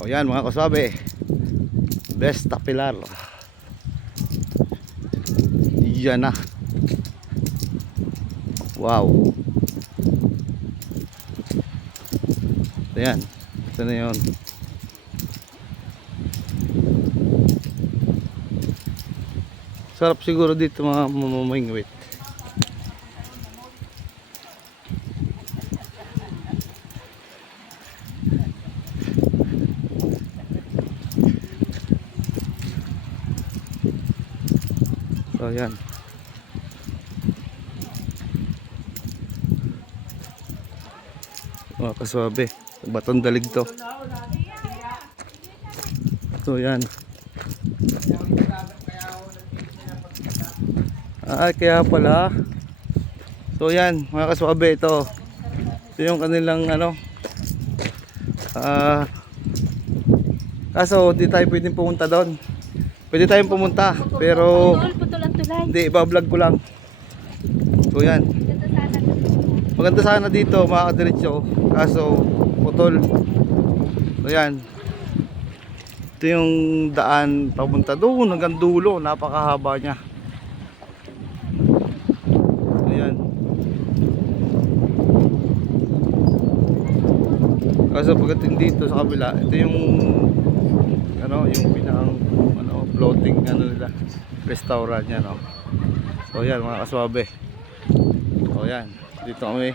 O yan mga kasabi, Vesta Pilar. Yan na. Wow. Ayan, ito na yun. Sarap siguro dito mga mamamingwit. So ayan. Mga kaswabe, Batong Dalig to. So yan. Ay kaya pala. So yan mga kaswabe, ito yung kanilang ano. Kaso di tayo pwedeng pumunta doon. Pwede tayong pumunta pero hindi, iba-vlog ko lang. So yan, maganda sana dito makakadiretso, kaso putol. So yan, ito yung daan papunta doon hanggang dulo, napakahaba nya. So yan, kaso pagdating dito sa kabila, ito yung ano, yung pinang ano, floating ano nila, restaurant nya, no. So yan mga kaswabe. So yan, dito kami